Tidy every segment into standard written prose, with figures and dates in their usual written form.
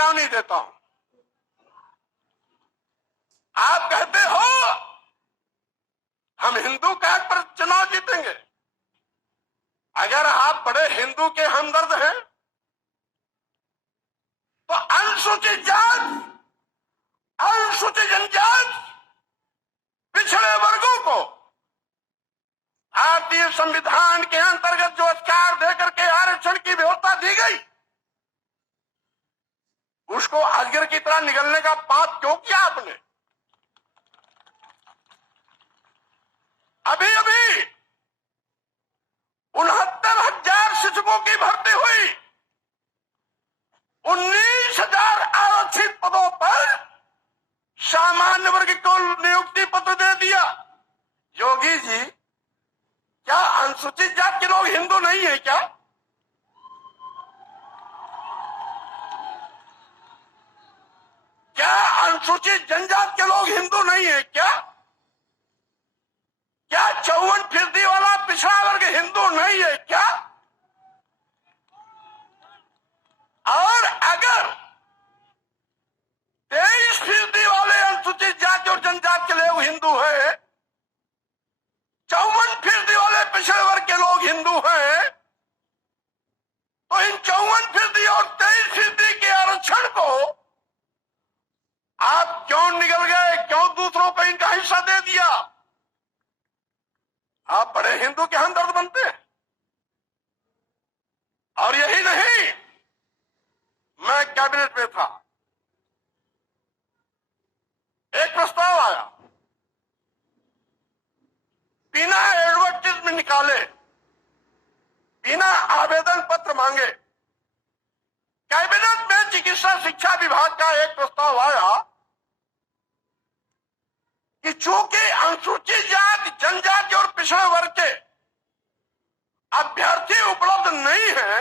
चेतावनी देता हूं। आप कहते हो हम हिंदू कार्ड पर चुनाव जीतेंगे। अगर आप बड़े हिंदू के हमदर्द हैं तो अनुसूचित जात, अनुसूचित जनजाति, पिछड़े वर्गों को भारतीय संविधान के अंतर्गत जो अधिकार देकर के आरक्षण की व्यवस्था दी गई, उसको अजगर की तरह निगलने का पाप क्यों किया आपने? अभी अभी 69,000 शिक्षकों की भर्ती हुई, 19,000 आरक्षित पदों पर सामान्य वर्ग को नियुक्ति पत्र दे दिया। योगी जी, क्या अनुसूचित जाति के लोग हिंदू नहीं है क्या? क्या अनुसूचित जनजाति के लोग हिंदू नहीं है क्या? क्या 54% वाला पिछड़ा वर्ग हिंदू नहीं है क्या? और अगर 23% वाले अनुसूचित जाति और जनजाति के लोग हिंदू है, 54% वाले पिछड़े वर्ग के लोग हिंदू हैं, तो इन 54% और 23% के आरक्षण को आप क्यों निगल गए? क्यों दूसरों को इनका हिस्सा दे दिया? आप बड़े हिंदू के हमदर्द बनते हैं। और यही नहीं, मैं कैबिनेट में था, एक प्रस्ताव आया, बिना एडवर्टाइजमेंट निकाले, बिना आवेदन पत्र मांगे कैबिनेट में चिकित्सा शिक्षा विभाग का एक प्रस्ताव आया कि चूंकि अनुसूचित जाति, जनजाति और पिछड़े वर्ग के अभ्यर्थी उपलब्ध नहीं है,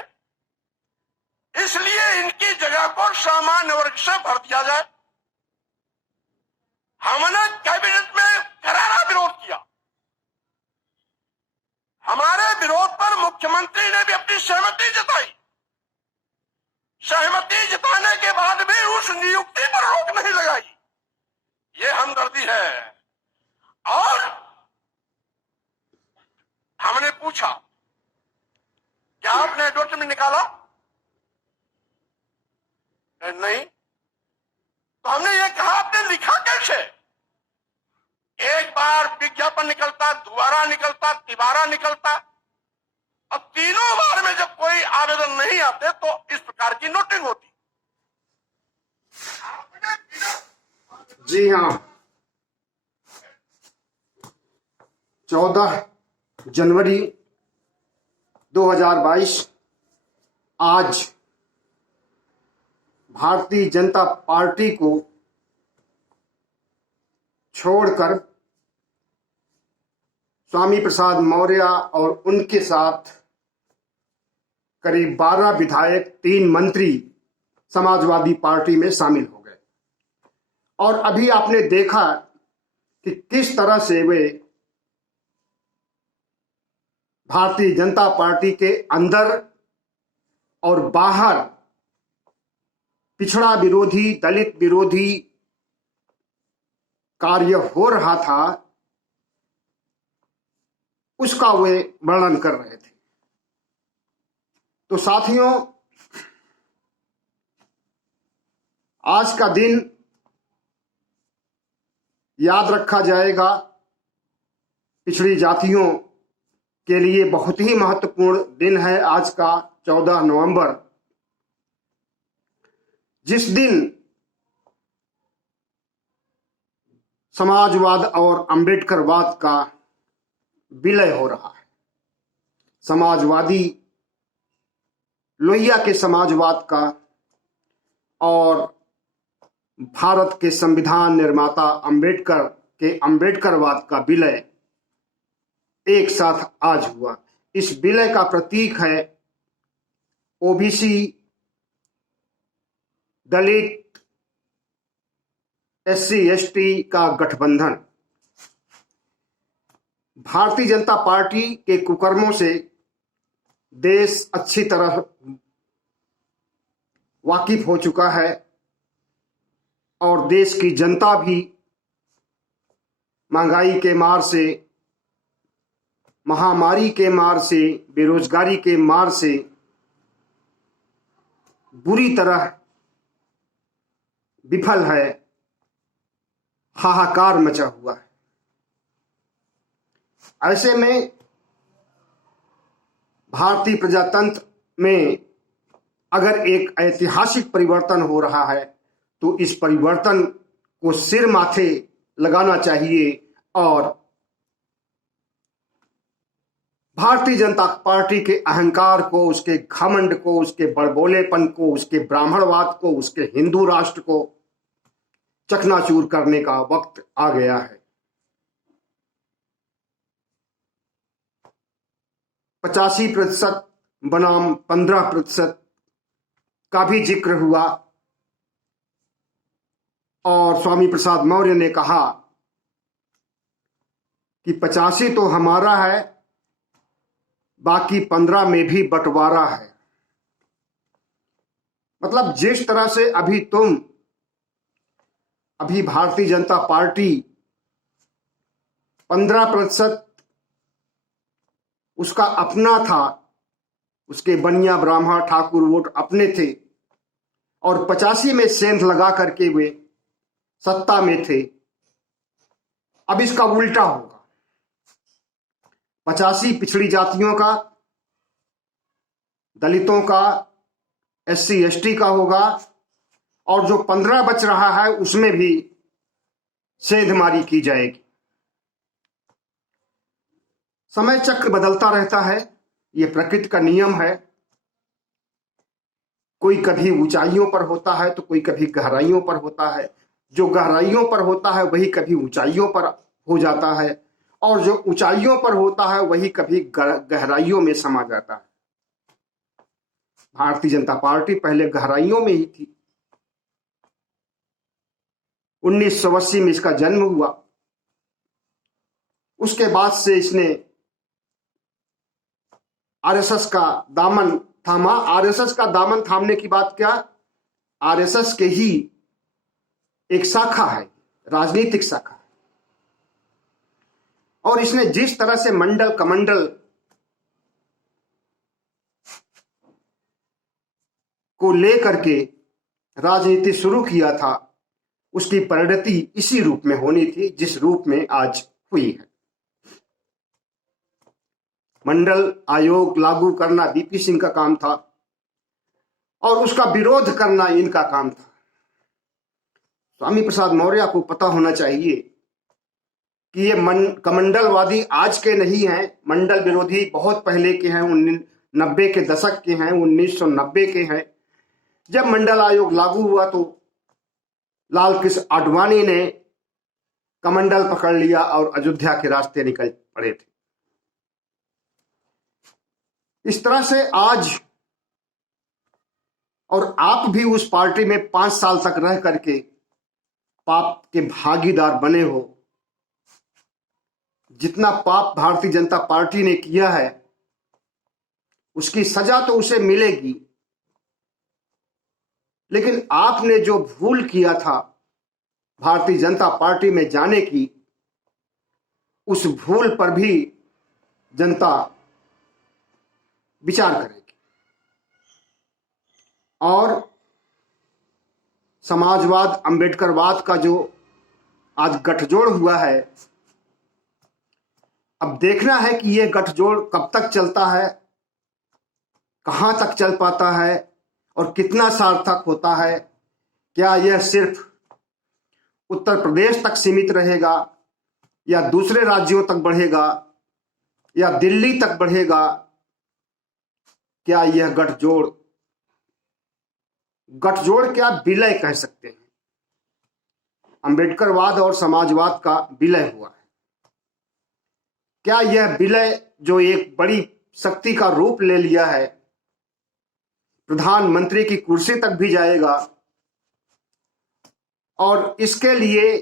इसलिए इनकी जगह को सामान्य वर्ग से भर दिया जाए। हमने कैबिनेट में करारा विरोध किया। हमारे विरोध पर मुख्यमंत्री ने भी अपनी सहमति जताई। सहमति जताने के बाद भी उस नियुक्ति पर रोक नहीं लगाई। ये हमदर्दी है। और हमने पूछा, क्या आपने एडवर्टाइजमेंट निकाला? नहीं। तो हमने ये कहा, आपने लिखा कैसे? एक बार विज्ञापन निकलता, दोबारा निकलता, तिबारा निकलता, अब तीनों बार में जब कोई आवेदन नहीं आते तो इस प्रकार की नोटिंग होती। जी हाँ, 14 जनवरी 2022 आज भारतीय जनता पार्टी को छोड़कर स्वामी प्रसाद मौर्य और उनके साथ करीब 12 विधायक, 3 मंत्री समाजवादी पार्टी में शामिल हो गए। और अभी आपने देखा कि किस तरह से वे भारतीय जनता पार्टी के अंदर और बाहर पिछड़ा विरोधी, दलित विरोधी कार्य हो रहा था, उसका वे वर्णन कर रहे थे। तो साथियों, आज का दिन याद रखा जाएगा। पिछड़ी जातियों के लिए बहुत ही महत्वपूर्ण दिन है आज का 14 नवंबर, जिस दिन समाजवाद और अंबेडकरवाद का विलय हो रहा है। समाजवादी लोहिया के समाजवाद का और भारत के संविधान निर्माता अंबेडकर के अंबेडकरवाद का विलय एक साथ आज हुआ। इस विलय का प्रतीक है ओबीसी, दलित, एससी एसटी का गठबंधन। भारतीय जनता पार्टी के कुकर्मों से देश अच्छी तरह वाकिफ हो चुका है। और देश की जनता भी महंगाई के मार से, महामारी के मार से, बेरोजगारी के मार से बुरी तरह विफल है, हाहाकार मचा हुआ है। ऐसे में भारतीय प्रजातंत्र में अगर एक ऐतिहासिक परिवर्तन हो रहा है तो इस परिवर्तन को सिर माथे लगाना चाहिए और भारतीय जनता पार्टी के अहंकार को, उसके घमंड को, उसके बड़बोलेपन को, उसके ब्राह्मणवाद को, उसके हिंदू राष्ट्र को चकनाचूर करने का वक्त आ गया है। 85% बनाम 15% का भी जिक्र हुआ और स्वामी प्रसाद मौर्य ने कहा कि 85 तो हमारा है, बाकी 15 में भी बंटवारा है। मतलब जिस तरह से अभी भारतीय जनता पार्टी 15% उसका अपना था, उसके बनिया ब्राह्मण ठाकुर वोट अपने थे और 85 में सेंध लगा करके वे सत्ता में थे। अब इसका उल्टा होगा, 85 पिछड़ी जातियों का, दलितों का, SC ST का होगा और जो 15 बच रहा है उसमें भी सेंधमारी की जाएगी। समय चक्र बदलता रहता है, ये प्रकृति का नियम है। कोई कभी ऊंचाइयों पर होता है तो कोई कभी गहराइयों पर होता है। जो गहराइयों पर होता है वही कभी ऊंचाइयों पर हो जाता है और जो ऊंचाइयों पर होता है वही कभी गहराइयों में समा जाता है। भारतीय जनता पार्टी पहले गहराइयों में ही थी। 1980 में इसका जन्म हुआ, उसके बाद से इसने आरएसएस का दामन थामा। आरएसएस का दामन थामने की बात क्या, आरएसएस के ही एक शाखा है, राजनीतिक शाखा है। और इसने जिस तरह से मंडल कमंडल को लेकर के राजनीति शुरू किया था, उसकी परिणति इसी रूप में होनी थी जिस रूप में आज हुई है। मंडल आयोग लागू करना बीपी सिंह का काम था और उसका विरोध करना इनका काम था। स्वामी प्रसाद मौर्य को पता होना चाहिए कि ये कमंडलवादी आज के नहीं हैं, मंडल विरोधी बहुत पहले के हैं, 90 के दशक के हैं, 1990 के हैं। जब मंडल आयोग लागू हुआ तो लाल कृष्ण आडवाणी ने कमंडल पकड़ लिया और अयोध्या के रास्ते निकल पड़े थे। इस तरह से आज, और आप भी उस पार्टी में 5 साल तक रह करके पाप के भागीदार बने हो। जितना पाप भारतीय जनता पार्टी ने किया है उसकी सजा तो उसे मिलेगी, लेकिन आपने जो भूल किया था भारतीय जनता पार्टी में जाने की, उस भूल पर भी जनता विचार करेगी। और समाजवाद अंबेडकरवाद का जो आज गठजोड़ हुआ है, अब देखना है कि यह गठजोड़ कब तक चलता है, कहां तक चल पाता है और कितना सार्थक होता है। क्या यह सिर्फ उत्तर प्रदेश तक सीमित रहेगा या दूसरे राज्यों तक बढ़ेगा या दिल्ली तक बढ़ेगा? क्या यह गठजोड़ क्या विलय कह सकते हैं? अंबेडकरवाद और समाजवाद का विलय हुआ है। क्या यह विलय जो एक बड़ी शक्ति का रूप ले लिया है, प्रधानमंत्री की कुर्सी तक भी जाएगा? और इसके लिए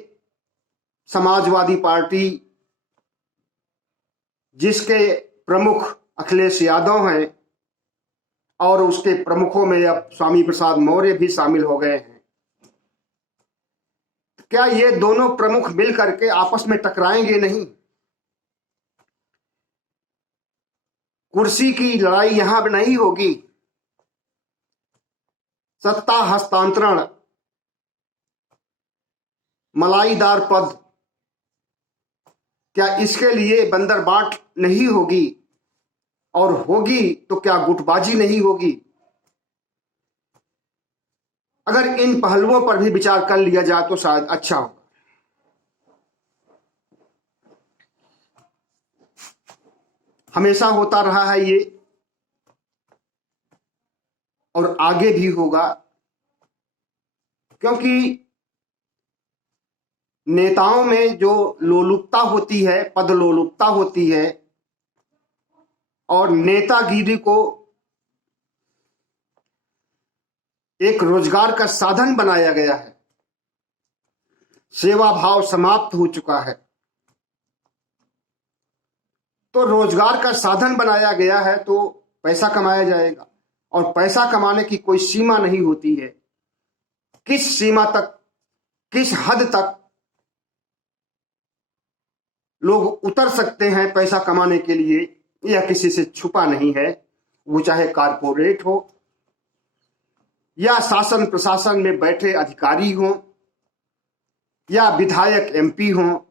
समाजवादी पार्टी, जिसके प्रमुख अखिलेश यादव हैं और उसके प्रमुखों में अब स्वामी प्रसाद मौर्य भी शामिल हो गए हैं, क्या ये दोनों प्रमुख मिल करके आपस में टकराएंगे नहीं? कुर्सी की लड़ाई यहां भी नहीं होगी। सत्ता हस्तांतरण, मलाईदार पद, क्या इसके लिए बंदरबाट नहीं होगी? और होगी तो क्या गुटबाजी नहीं होगी? अगर इन पहलुओं पर भी विचार कर लिया जाए तो शायद अच्छा हो। हमेशा होता रहा है ये, और आगे भी होगा, क्योंकि नेताओं में जो लोलुपता होती है, पद लोलुपता होती है, और नेतागिरी को एक रोजगार का साधन बनाया गया है। सेवा भाव समाप्त हो चुका है, तो रोजगार का साधन बनाया गया है तो पैसा कमाया जाएगा, और पैसा कमाने की कोई सीमा नहीं होती है। किस सीमा तक, किस हद तक लोग उतर सकते हैं पैसा कमाने के लिए, यह किसी से छुपा नहीं है। वो चाहे कारपोरेट हो या शासन प्रशासन में बैठे अधिकारी हो या विधायक एमपी हो,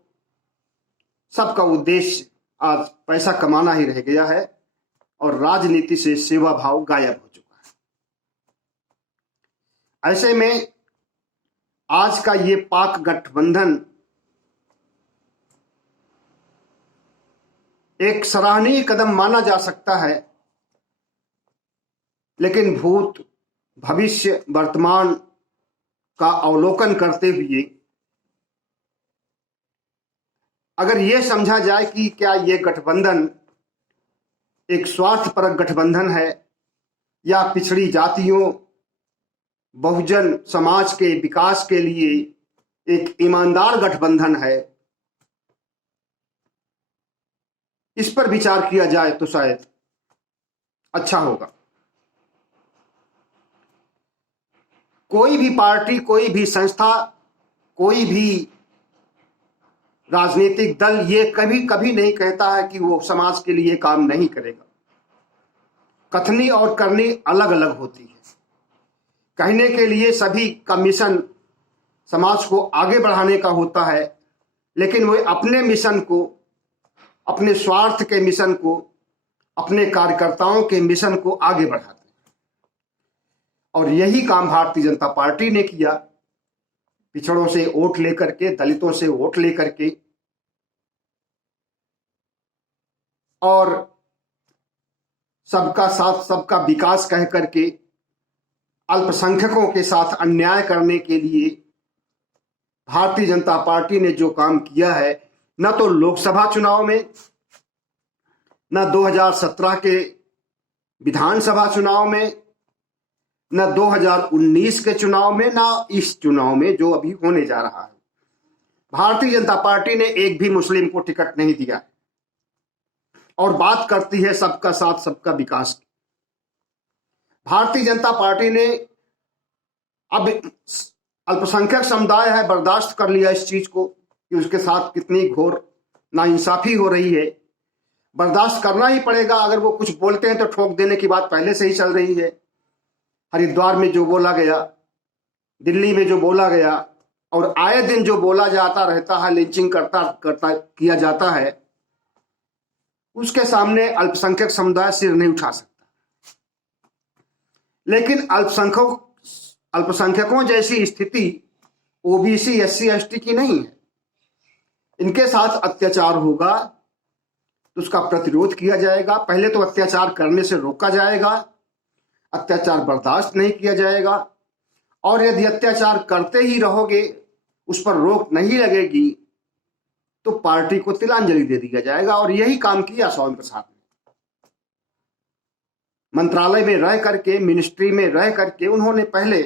सबका उद्देश्य आज पैसा कमाना ही रह गया है, और राजनीति से सेवा भाव गायब हो चुका है। ऐसे में आज का ये पाक गठबंधन एक सराहनीय कदम माना जा सकता है, लेकिन भूत, भविष्य, वर्तमान का अवलोकन करते हुए अगर यह समझा जाए कि क्या यह गठबंधन एक स्वार्थपरक गठबंधन है या पिछड़ी जातियों, बहुजन समाज के विकास के लिए एक ईमानदार गठबंधन है, इस पर विचार किया जाए तो शायद अच्छा होगा। कोई भी पार्टी, कोई भी संस्था, कोई भी राजनीतिक दल ये कभी कभी नहीं कहता है कि वो समाज के लिए काम नहीं करेगा। कथनी और करनी अलग अलग होती है। कहने के लिए सभी का मिशन समाज को आगे बढ़ाने का होता है, लेकिन वे अपने मिशन को, अपने स्वार्थ के मिशन को, अपने कार्यकर्ताओं के मिशन को आगे बढ़ाते हैं। और यही काम भारतीय जनता पार्टी ने किया। पिछड़ों से वोट लेकर के, दलितों से वोट लेकर के, और सबका साथ सबका विकास कह करके अल्पसंख्यकों के साथ अन्याय करने के लिए भारतीय जनता पार्टी ने जो काम किया है, न तो लोकसभा चुनाव में, न 2017 के विधानसभा चुनाव में, न 2019 के चुनाव में, न इस चुनाव में जो अभी होने जा रहा है, भारतीय जनता पार्टी ने एक भी मुस्लिम को टिकट नहीं दिया है, और बात करती है सबका साथ सबका विकास की। भारतीय जनता पार्टी ने अब अल्पसंख्यक समुदाय है, बर्दाश्त कर लिया इस चीज को कि उसके साथ कितनी घोर नाइंसाफी हो रही है। बर्दाश्त करना ही पड़ेगा। अगर वो कुछ बोलते हैं तो ठोक देने की बात पहले से ही चल रही है। हरिद्वार में जो बोला गया, दिल्ली में जो बोला गया, और आए दिन जो बोला जाता रहता है, लिंचिंग किया जाता है, उसके सामने अल्पसंख्यक समुदाय सिर नहीं उठा सकता। लेकिन अल्पसंख्यकों जैसी स्थिति ओबीसी, एससी, एसटी की नहीं है। इनके साथ अत्याचार होगा तो उसका प्रतिरोध किया जाएगा। पहले तो अत्याचार करने से रोका जाएगा, अत्याचार बर्दाश्त नहीं किया जाएगा, और यदि अत्याचार करते ही रहोगे, उस पर रोक नहीं लगेगी, तो पार्टी को तिलांजलि दे दिया जाएगा। और यही काम किया स्वामी प्रसाद ने। मंत्रालय में रह करके, मिनिस्ट्री में रह करके उन्होंने पहले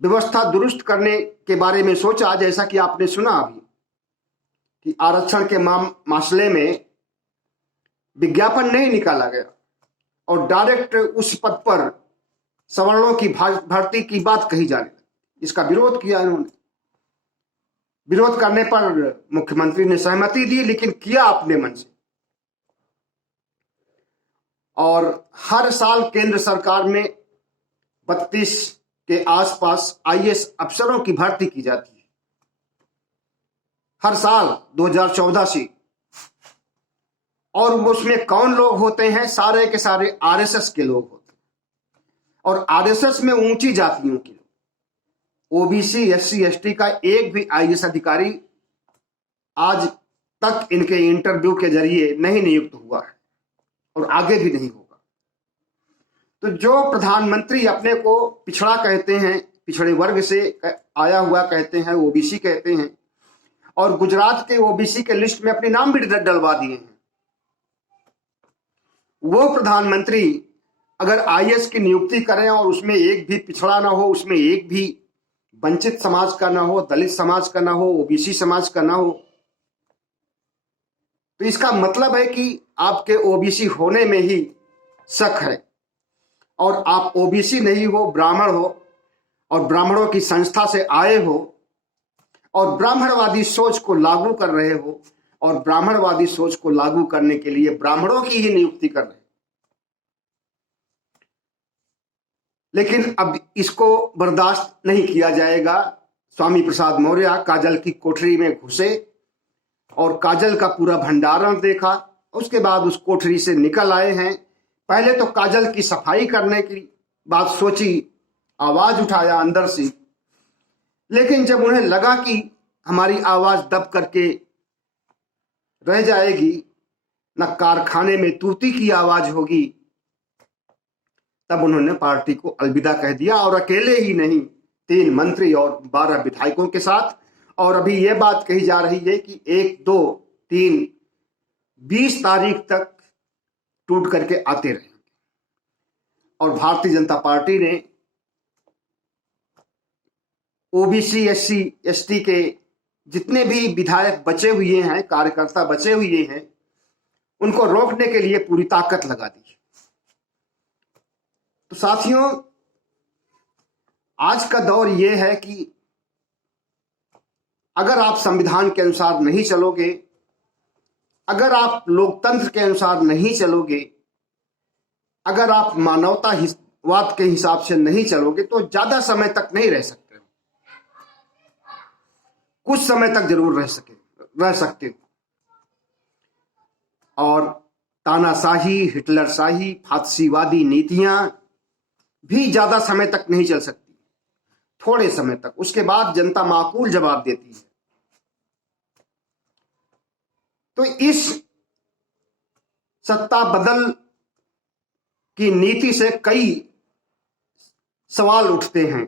व्यवस्था दुरुस्त करने के बारे में सोचा, जैसा कि आपने सुना अभी कि आरक्षण के मसले में विज्ञापन नहीं निकाला गया और डायरेक्ट उस पद पर सवर्णों की भर्ती की बात कही जाने लगी। इसका विरोध किया इन्होंने। विरोध करने पर मुख्यमंत्री ने सहमति दी, लेकिन किया अपने मन से। और हर साल केंद्र सरकार में 32 के आसपास आईएएस अफसरों की भर्ती की जाती है, हर साल 2014 से। और उसमें कौन लोग होते हैं? सारे के सारे आरएसएस के लोग होते हैं, और आरएसएस में ऊंची जातियों के लोग। ओबीसी, एससी, एसटी का एक भी आईएएस अधिकारी आज तक इनके इंटरव्यू के जरिए नहीं नियुक्त हुआ है और आगे भी नहीं होगा। तो जो प्रधानमंत्री अपने को पिछड़ा कहते हैं, पिछड़े वर्ग से आया हुआ कहते हैं, ओबीसी कहते हैं, और गुजरात के ओबीसी के लिस्ट में अपने नाम भी डलवा दिए हैं, वो प्रधानमंत्री अगर आईएएस की नियुक्ति करें और उसमें एक भी पिछड़ा ना हो, उसमें एक भी वंचित समाज का ना हो, दलित समाज का ना हो, ओबीसी समाज का ना हो, तो इसका मतलब है कि आपके ओबीसी होने में ही शक है, और आप ओबीसी नहीं हो, ब्राह्मण हो, और ब्राह्मणों की संस्था से आए हो, और ब्राह्मणवादी सोच को लागू कर रहे हो, और ब्राह्मणवादी सोच को लागू करने के लिए ब्राह्मणों की ही नियुक्ति कर रहे हैं। लेकिन अब इसको बर्दाश्त नहीं किया जाएगा। स्वामी प्रसाद मौर्य काजल की कोठरी में घुसे और काजल का पूरा भंडारण देखा, उसके बाद उस कोठरी से निकल आए हैं। पहले तो काजल की सफाई करने की बात सोची, आवाज उठाया अंदर से, लेकिन जब उन्हें लगा कि हमारी आवाज दब करके रह जाएगी, न कारखाने में तूती की आवाज होगी, तब उन्होंने पार्टी को अलविदा कह दिया, और अकेले ही नहीं, 3 मंत्री और 12 विधायकों के साथ। और अभी यह बात कही जा रही है कि 1, 2, 3, 20 तारीख तक टूट करके आते रहेंगे। और भारतीय जनता पार्टी ने ओबीसी, एससी, एसटी के जितने भी विधायक बचे हुए हैं, कार्यकर्ता बचे हुए हैं, उनको रोकने के लिए पूरी ताकत लगा दी। तो साथियों, आज का दौर यह है कि अगर आप संविधान के अनुसार नहीं चलोगे, अगर आप लोकतंत्र के अनुसार नहीं चलोगे, अगर आप मानवतावाद के हिसाब से नहीं चलोगे, तो ज्यादा समय तक नहीं रह सकते। कुछ समय तक जरूर रह सकते हो, और तानाशाही, हिटलरशाही, फासिस्टवादी नीतियां भी ज्यादा समय तक नहीं चल सकती, थोड़े समय तक। उसके बाद जनता माकूल जवाब देती है। तो इस सत्ता बदल की नीति से कई सवाल उठते हैं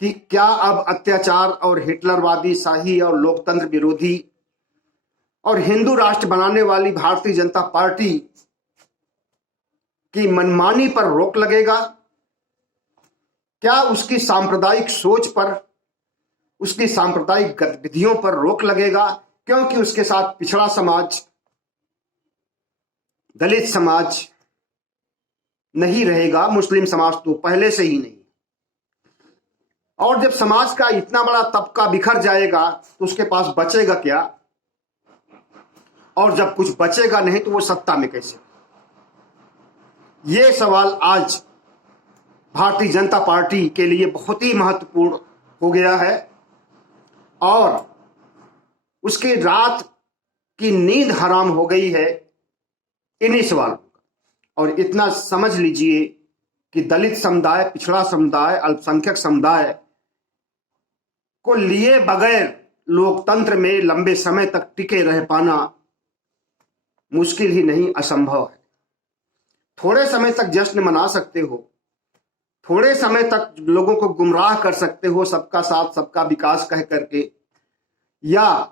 कि क्या अब अत्याचार और हिटलरवादी शाही और लोकतंत्र विरोधी और हिंदू राष्ट्र बनाने वाली भारतीय जनता पार्टी की मनमानी पर रोक लगेगा? क्या उसकी सांप्रदायिक सोच पर, उसकी सांप्रदायिक गतिविधियों पर रोक लगेगा? क्योंकि उसके साथ पिछड़ा समाज, दलित समाज नहीं रहेगा, मुस्लिम समाज तो पहले से ही नहीं। और जब समाज का इतना बड़ा तबका बिखर जाएगा तो उसके पास बचेगा क्या? और जब कुछ बचेगा नहीं तो वो सत्ता में कैसे? ये सवाल आज भारतीय जनता पार्टी के लिए बहुत ही महत्वपूर्ण हो गया है, और उसके रात की नींद हराम हो गई है इन्हीं सवालों का। और इतना समझ लीजिए कि दलित समुदाय, पिछड़ा समुदाय, अल्पसंख्यक समुदाय को लिए बगैर लोकतंत्र में लंबे समय तक टिके रह पाना मुश्किल ही नहीं, असंभव है। थोड़े समय तक जश्न मना सकते हो, थोड़े समय तक लोगों को गुमराह कर सकते हो, सबका साथ सबका विकास कह करके, या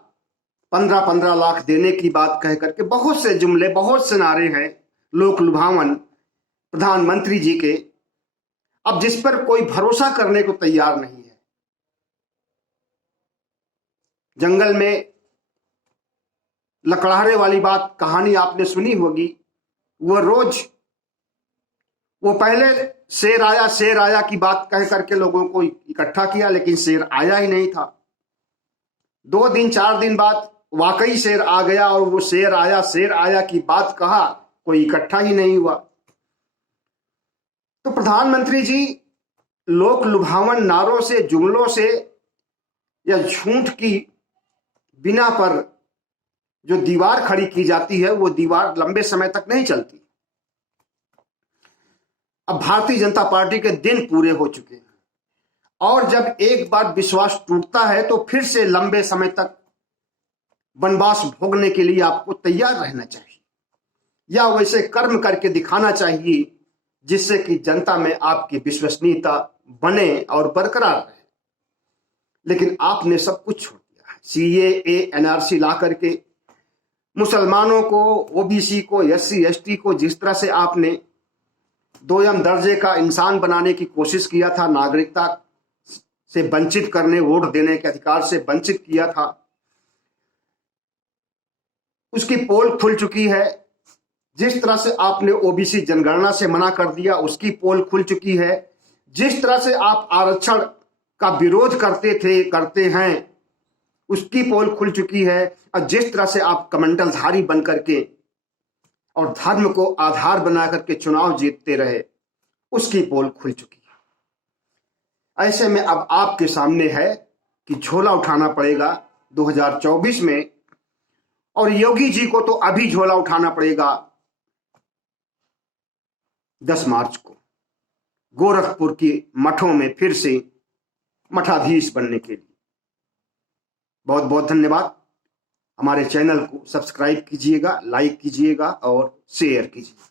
15-15 लाख देने की बात कह करके। बहुत से जुमले, बहुत से नारे हैं लोक लुभावन प्रधानमंत्री जी के, अब जिस पर कोई भरोसा करने को तैयार नहीं है। जंगल में लकड़हारे वाली बात, कहानी आपने सुनी होगी। वो पहले शेर आया की बात कह करके लोगों को इकट्ठा किया, लेकिन शेर आया ही नहीं था। 2 दिन 4 दिन बाद वाकई शेर आ गया और वो शेर आया की बात कहा, कोई इकट्ठा ही नहीं हुआ। तो प्रधानमंत्री जी, लोक लुभावन नारों से, जुमलों से या झूठ की बिना पर जो दीवार खड़ी की जाती है वो दीवार लंबे समय तक नहीं चलती। अब भारतीय जनता पार्टी के दिन पूरे हो चुके हैं और जब एक बार विश्वास टूटता है तो फिर से लंबे समय तक वनवास भोगने के लिए आपको तैयार रहना चाहिए या वैसे कर्म करके दिखाना चाहिए जिससे कि जनता में आपकी विश्वसनीयता बने और बरकरार रहे। लेकिन आपने सब कुछ छोड़ दिया है। सीएए, एनआरसी ला करके मुसलमानों को, ओबीसी को, एससी एसटी को जिस तरह से आपने दोयम दर्जे का इंसान बनाने की कोशिश किया था, नागरिकता से वंचित करने, वोट देने के अधिकार से वंचित किया था, उसकी पोल खुल चुकी है। जिस तरह से आपने ओबीसी जनगणना से मना कर दिया उसकी पोल खुल चुकी है। जिस तरह से आप आरक्षण का विरोध करते हैं उसकी पोल खुल चुकी है। और जिस तरह से आप कमंडलधारी बन करके और धर्म को आधार बना करके चुनाव जीतते रहे उसकी पोल खुल चुकी है। ऐसे में अब आपके सामने है कि झोला उठाना पड़ेगा 2024 में, और योगी जी को तो अभी झोला उठाना पड़ेगा 10 मार्च को गोरखपुर की मठों में फिर से मठाधीश बनने के लिए। बहुत बहुत धन्यवाद। हमारे चैनल को सब्सक्राइब कीजिएगा, लाइक कीजिएगा और शेयर कीजिएगा।